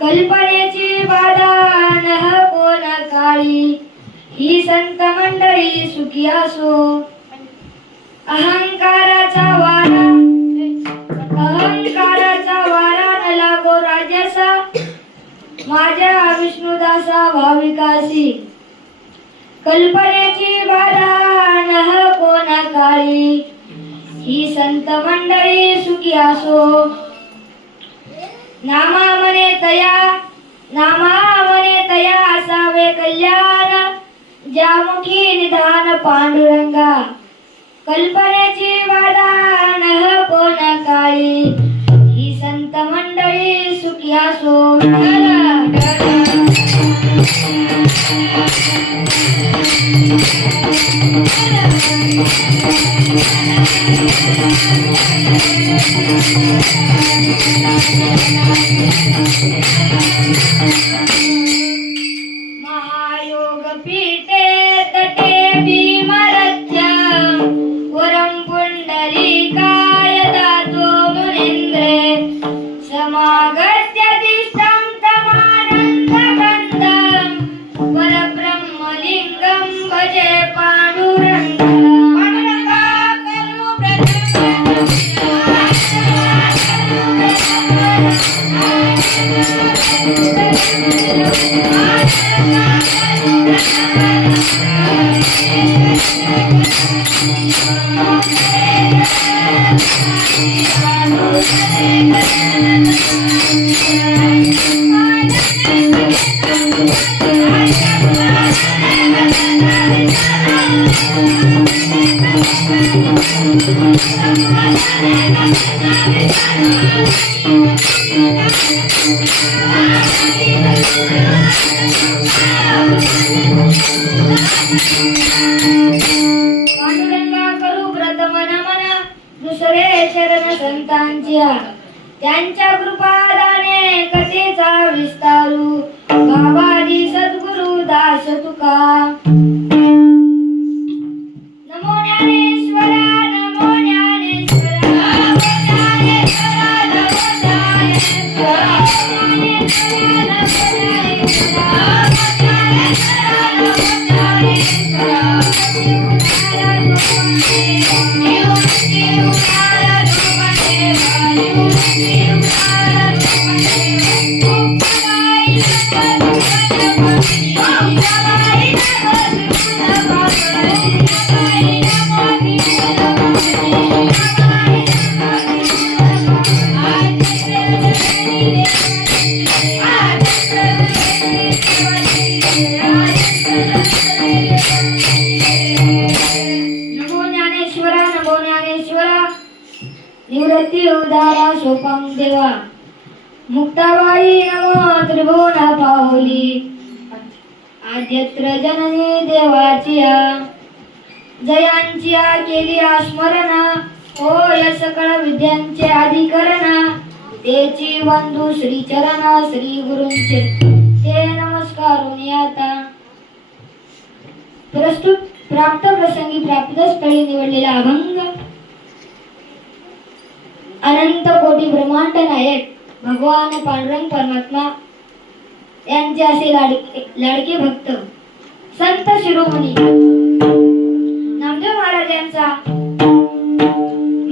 कल्पनेची बाधा नह कोण काळी ही संत मंडळी सुखी असो अहंकाराचा वारा न लागो राजसा माझ्या विष्णुदासा भाविकासी कल्पनेची बाधा नह कोण काळी ही संत मंडळी सुखी असो नामा मने तया असावे कल्याण ज्यामुखी निधान पांडुरंगा कल्पनेची बाधा नह कोण काळी ही संत मंडळी सुखी असो महायोग पीठे तटे भीमरथ्य वरं पुंडलीकाय दातो मुनींद्रे समागत्य तिष्ठं तमानन्दगन्धं परब्रह्मलिङ्गं भजे पांडुरङ्गं पांडुरंगा करू व्रत मन दुसरे शरण संतांच्या त्यांच्या कृपादाने कथेचा विस्तारू बाबाजी सद्गुरु दास तुका नमो ज्ञानेश्वरा नमो ज्ञानेश्वरा नमो ज्ञानेश्वरा निवृत्ती उदारा शोकं देवा मुक्ताबाई नमो त्रिभुवन पाहुली आद्यत्र जननी देवाचिया जयांचिया केली स्मरण होय सकळ विद्यांचे अधिकरण तेची बंधू श्री चरण श्री गुरूंचे ते नमस्कारून आता प्रस्तुत प्राप्त प्रसंगी प्राप्त स्थळी निवडलेला अभंग अनंत कोटी ब्रह्मांड नायक भगवान पांडुरंग परमात्मा यांचे असे लाडके भक्त संत शिरोमणी नामदेव महाराज यांचा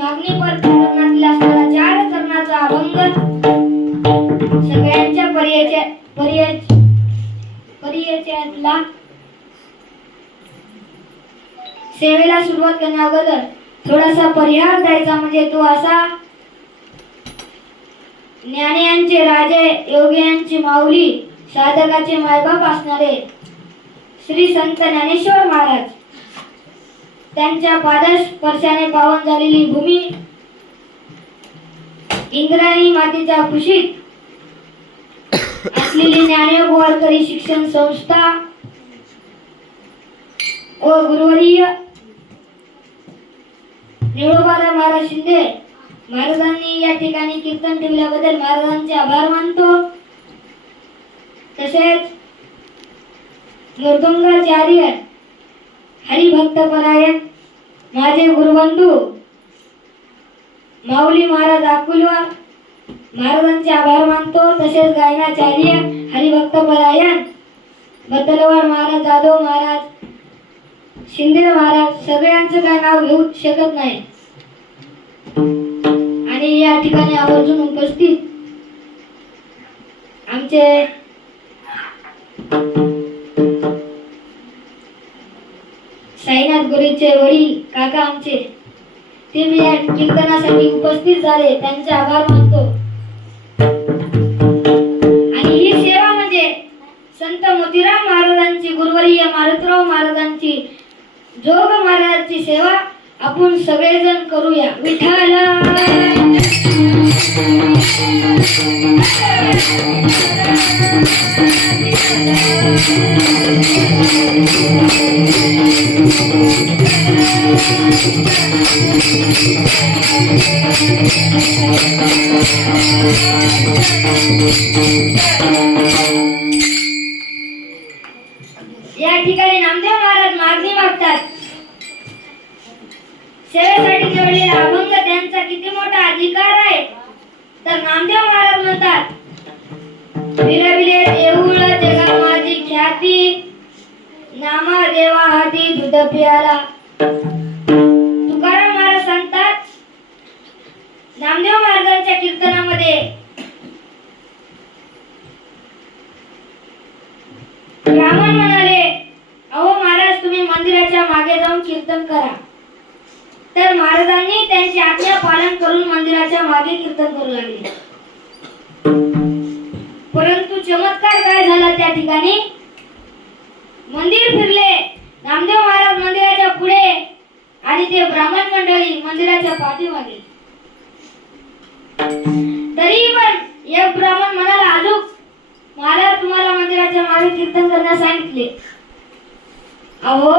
मागणी प्रकरणातील असणारा 4 चरणाचा अभंग सगळ्यांच्या परिचयातला सेवेला सुरुवात करण्या अगोदर थोडासा परिहार द्यायचा, म्हणजे तो असा: ज्ञानियांचे राजे, योगियांची माऊली, साधकाचे मायबाप असणारे श्री संत ज्ञानेश्वर महाराज, त्यांच्या पादस्पर्शाने पावन झालेली भूमी, इंद्रायणी मातेच्या कुशीत असलेली ज्ञानयोग वारकरी शिक्षण संस्था व गुरुवर्य निळोबाराव महाराज शिंदे महाराजांनी या ठिकाणी कीर्तन ठेवल्याबद्दल महाराजांचे आभार मानतो. तसेच मृदुंगाचार्य हरिभक्तपरायण माझे गुरुबंधू माऊली महाराज अकुलवार महाराजांचे आभार मानतो. तसेच गायनाचार्य हरिभक्तपरायण बदलवाड महाराज, जाधव महाराज, शिंदे महाराज, सगळ्यांचं काय नाव घेऊ शकत नाही. आणि या ठिकाणी आवर्जून उपस्थित आमचे साईनाथ गुरुचे वडील काका आमचे, ते मी या कीर्तनासाठी उपस्थित झाले, त्यांचे आभार मानतो. आणि ही सेवा म्हणजे संत मोतीराम महाराजांची, गुरुवर्य मारुतराव महाराजांची, जोग महाराजांची सेवा आपण सगळेजण करूया. विठ्ठल या ठिकाणी नामदेव महाराज मागणी मागतात. सेवेसाठी जोडलेला अभंग त्यांचा किती मोठा अधिकार आहे. तर नामदेव महाराज म्हणतात: विरविले देऊळ जगा माझी ख्याती, नामा देवा हाती दूध प्याला. तुकाराम महाराज सांगतात नामदेव महाराजांच्या कीर्तनामध्ये, ब्राह्मण म्हणाले, अहो महाराज, तुम्ही मंदिराच्या मागे जाऊन कीर्तन करा. तर महाराजांनी त्यांची आज्ञा पालन करून मंदिराच्या मागे कीर्तन करू लागले. परंतु चमत्कार काय झाला त्या ठिकाणी? मंदिर फिरले, नामदेव महाराज मंदिराच्या पुढे आणि ते ब्राह्मण मंडळी मंदिराच्या पाठीमागे. तरी पण एक ब्राह्मण म्हणाला, अजून महाराज तुम्हाला मंदिराच्या मागे कीर्तन करण्यास सांगितले. अहो